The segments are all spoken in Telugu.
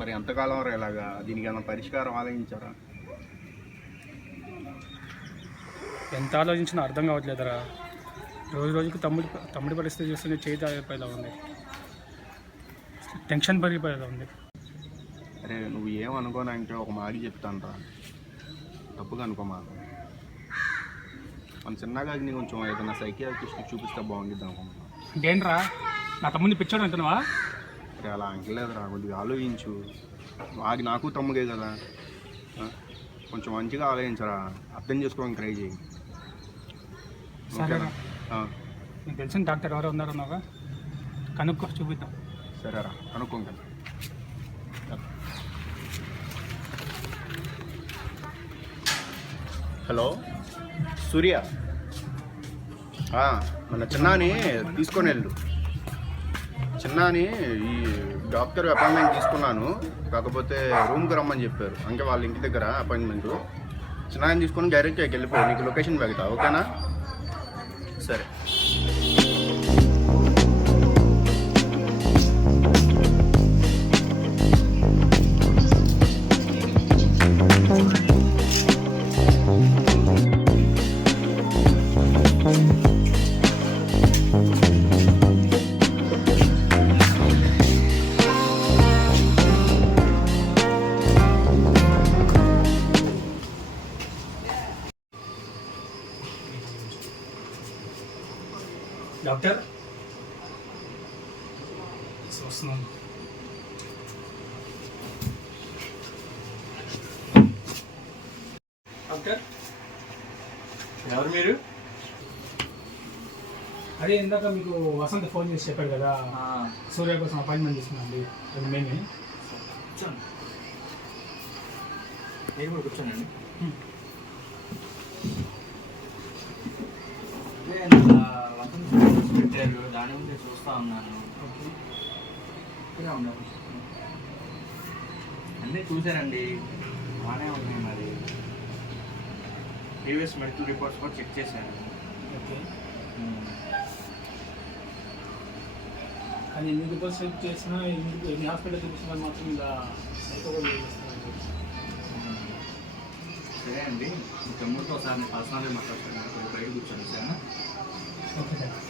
మరి ఎంతకాలం రా ఇలాగా? దీనికి ఏమైనా పరిష్కారం ఆలోచించారా? ఎంత ఆలోచించినా అర్థం కావట్లేదురా. రోజు రోజుకి తమ్ముడి పరిస్థితి చూస్తుంటే చేతి అయిపోయేలా ఉంది, టెన్షన్ పెరిగిపోయేలా ఉంది. అరే నువ్వు ఏమనుకోనంటే ఒక మాట చెప్తాను రా, తప్పుగా అనుకోమా. మన చిన్నగాకి కొంచెం ఏదైనా సైకియాట్రిస్ట్కి చూపిస్తే బాగుంటుంది అనుకుంటున్నాను. ఏంట్రా నా తమ్ముడిని పిచ్చోడు అంటున్నావా? అరే అలా అంటలేదురా, కొద్దిగా ఆలోచించు. నాకు తమ్ముడే కదా, కొంచెం మంచిగా ఆలోచించరా, అర్థం చేసుకోవడానికి ట్రై చేయి. సరేరా, నీకు తెలిసిన డాక్టర్ ఎవరు ఉన్నారన్నావా? కనుక్కో, చూపిద్దాం. సరేరా, కనుక్కుంటాను. హలో సూర్య, మన చిన్నాని తీసుకొని వెళ్ళు. చిన్నాని ఈ డాక్టర్ అపాయింట్మెంట్ తీసుకున్నాను, కాకపోతే రూమ్కి రమ్మని చెప్పారు. అంటే వాళ్ళ ఇంటి దగ్గర అపాయింట్మెంటు. చిన్నాని తీసుకొని డైరెక్ట్గా వెళ్ళిపో, నీకు లొకేషన్ పెడతా, ఓకేనా? సరే. డాక్టర్ వస్తున్నాను. డాక్టర్ ఎవరు మీరు? అదే ఇందాక మీకు వసంత్ ఫోన్ చేసి చెప్పాడు కదా, సూర్య కోసం అపాయింట్మెంట్ తీసుకున్నాండి. అది మేమే. కూర్చోండి, మీరు కూడా కూర్చోనండి. వసంత్ పెట్టారు, దాని గురించి చూస్తూ ఉన్నాను. అన్నీ చూశానండి, బాగానే ఉన్నాయి. మరి ప్రీవియస్ మెడికల్ రిపోర్ట్స్ కూడా చెక్ చేశాను. ఓకే, కానీ ఎన్ని రిపోర్ట్స్ చెక్ చేసినా, ఎన్ని హాస్పిటల్ చూపించినా మాత్రం ఇలా సైకోగా చేస్తున్నాను. సరే అండి, మీ తమ్ముడితో ఒకసారి నేను పర్సనల్గా మాట్లాడుతున్నాను, బయట కూర్చోండి sir. Okay sir.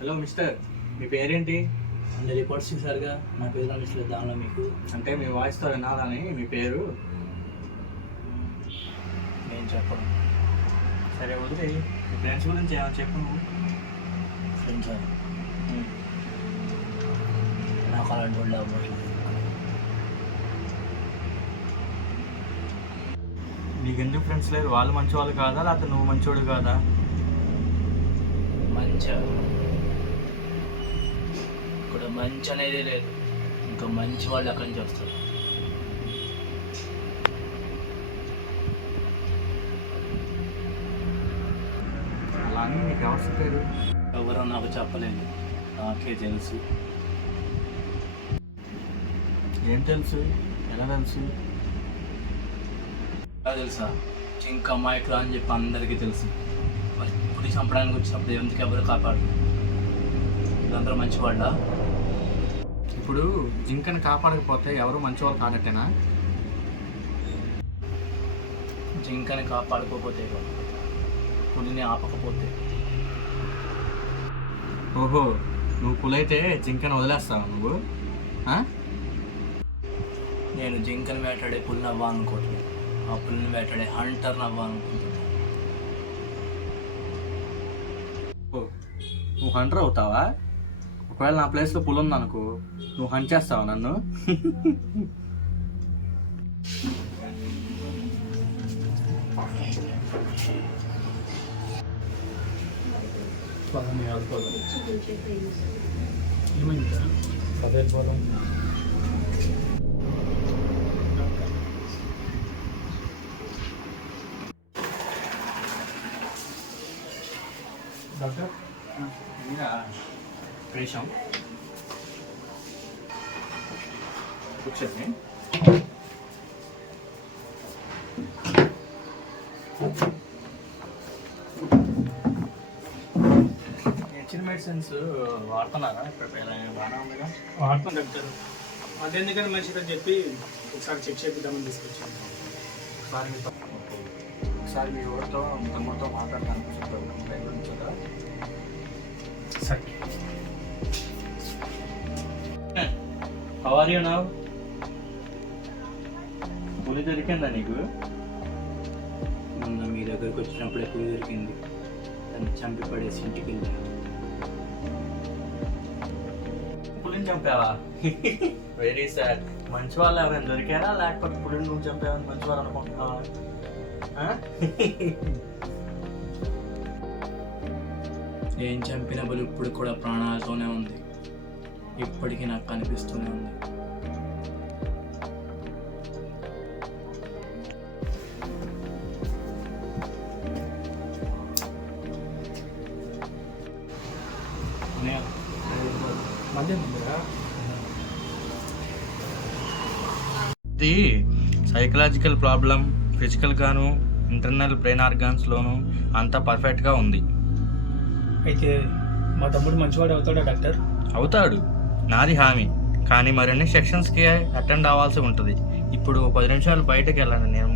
Hello mister, మీ పేరేంటి? అన్ని రిపోర్ట్స్ చూసారుగా, నా పేరు కనిపించలేదు దానిలో మీకు. అంటే మీ వాయిస్తో వినాలని మీ పేరు. నేను చెప్పను. సరే వదిలే, మీ ఫ్రెండ్స్ గురించి ఏమైనా చెప్పు నువ్వు. ఫ్రెండ్స్ నాకు అలాంటి వాళ్ళు అవ్వట్లేదు. నీకు ఎందుకు ఫ్రెండ్స్ లేరు? వాళ్ళు మంచి వాళ్ళు కాదా, లేకపోతే నువ్వు మంచోడు కాదా? మంచి ఇక్కడ మంచి అనేది లేదు, ఇంకా మంచి వాళ్ళు ఎక్కడి నుంచి వస్తారు? అలా అని నీకు ఎవరు చెప్పారు? ఎవరో నాకు చెప్పలేదు, నాకే తెలుసు. ఏం తెలుసు? ఎలా తెలుసు? తెలుసా, జింక అమాయకులు అని చెప్పి అందరికీ తెలుసు. మరి ఇప్పుడు చంపడానికి వచ్చినప్పుడు ఎందుకు ఎవరు కాపాడు? వీళ్ళందరూ మంచివాళ్ళ? ఇప్పుడు జింకను కాపాడకపోతే ఎవరు మంచివాళ్ళు కానట్టేనా? జింకని కాపాడుకోకపోతే, పులిని ఆపకపోతే. ఓహో, నువ్వు పులైతే జింకను వదిలేస్తావా నువ్వు? నేను జింకను వేటాడే పులిని అవ్వాలనుకోవట్లేదు, ఆ పులిని వేటాడే హంటర్ని అవ్వాలనుకుంటున్నాను. నువ్వు హంటర్ అవుతావా? ఒకవేళ నా ప్లేస్లో పులి ఉందనుకో, నువ్వు హంట్ చేస్తావా నన్ను? ఏమైంది అదే పోదాం. డాక్టర్ వేషం కూర్చొని ఇచ్చిన మెడిసిన్స్ వాడుతున్నారా ఇప్పుడు బాగానే ఉందిగా? వాడుతాం డాక్టర్. అదెందుకని మంచిదని చెప్పి ఒకసారి చెక్ చేపిద్దామని తీసుకొచ్చాను. ఒకసారి మీ ఊరితో తమ్ముడితో మాట్లాడతాను చెప్పారు దాని గురించి కదా. సరే. How are you now? పులి దొరికిందా నీకు? మొన్న మీ దగ్గరకు వచ్చినప్పుడే పులి దొరికింది. దాన్ని చంపి పడేసి ఇంటికి వెళ్ళా. పులిని చంపావా? Very sad. మంచి వాళ్ళు ఎవరైనా దొరికారా లేకపోతే పులిని నువ్వు చంపావని మంచి వాళ్ళు అనుకుంటున్నావా? ఏం చంపిన పులి ఇప్పుడు కూడా ప్రాణాలతోనే ఉంది. ఇప్పటికీ నాకు కనిపిస్తూనే ఉంది. మళ్ళీ ఉందిరా. ఇది సైకలాజికల్ ప్రాబ్లం, ఫిజికల్ గాను ఇంటర్నల్ బ్రెయిన్ ఆర్గాన్స్లోను అంతా పర్ఫెక్ట్గా ఉంది. అయితే మా తమ్ముడు మంచివాడు అవుతాడా డాక్టర్? అవుతాడు, నాది హామీ. కానీ మరిన్ని సెక్షన్స్కి అటెండ్ అవ్వాల్సి ఉంటుంది. ఇప్పుడు 10 నిమిషాలు బయటకు వెళ్ళాను, నేను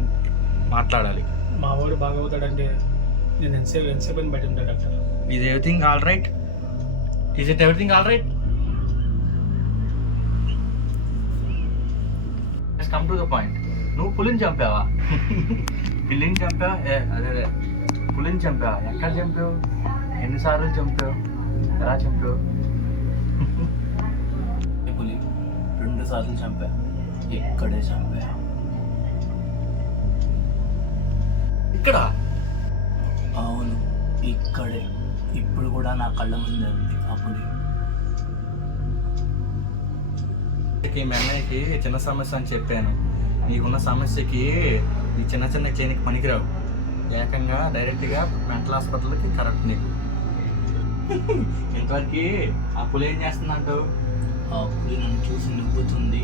మాట్లాడాలి. మా వాడు బాగా అవుతాడంటే నేను ఎంతసేపు అని బయట ఉంటా doctor. Is everything all right? Is it everything all right? Come to the point. నువ్వు పులిని చంపావా? పిల్లిని చంపావా? అదే పులిని చంపావా? ఎక్కడ చంపావు? ఎన్నిసార్లు చంపావు? ఎలా చంపావు? పులి 2 సార్లు చంపా. ఇక్కడే చంపా. ఇక్కడ? అవును, ఇక్కడే. ఇప్పుడు కూడా నా కళ్ళ ముందే ఉంది ఆ పులి. మీ అన్నయ్యకి చిన్న సమస్య అని చెప్పాను. నీకున్న సమస్యకి ఈ చిన్న చిన్న క్లినిక్ పనికిరావు. ఏకంగా డైరెక్ట్గా మెంటల్ హాస్పిటల్కి కరెక్ట్ నీకు. ఇంతవరకు ఆ పులి ఏం చేస్తుందంటావు? ఆ పులి నన్ను చూసి నవ్వుతుంది.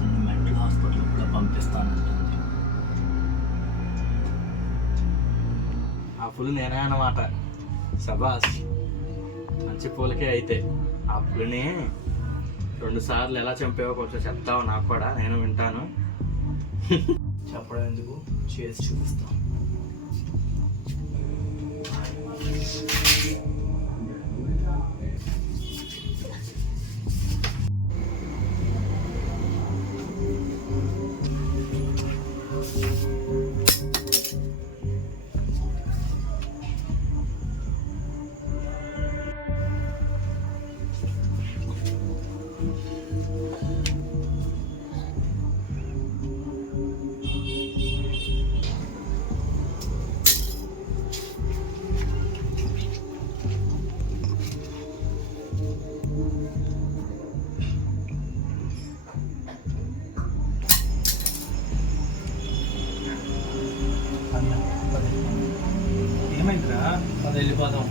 నన్ను మెంటల్ హాస్పిటల్ కూడా పంపిస్తానంటుంది. ఆ పులి నేనే అన్నమాట. సబాస్, మంచి పూలకే. అయితే ఆ పులిని 2 సార్లు ఎలా చంపావో కొంచెం చెప్తావు నాకు కూడా, నేను వింటాను. చెప్పడం ఎందుకు, చేసి చూపిస్తాను. ఏమైందిరా? అది వెళ్ళిపోదాం.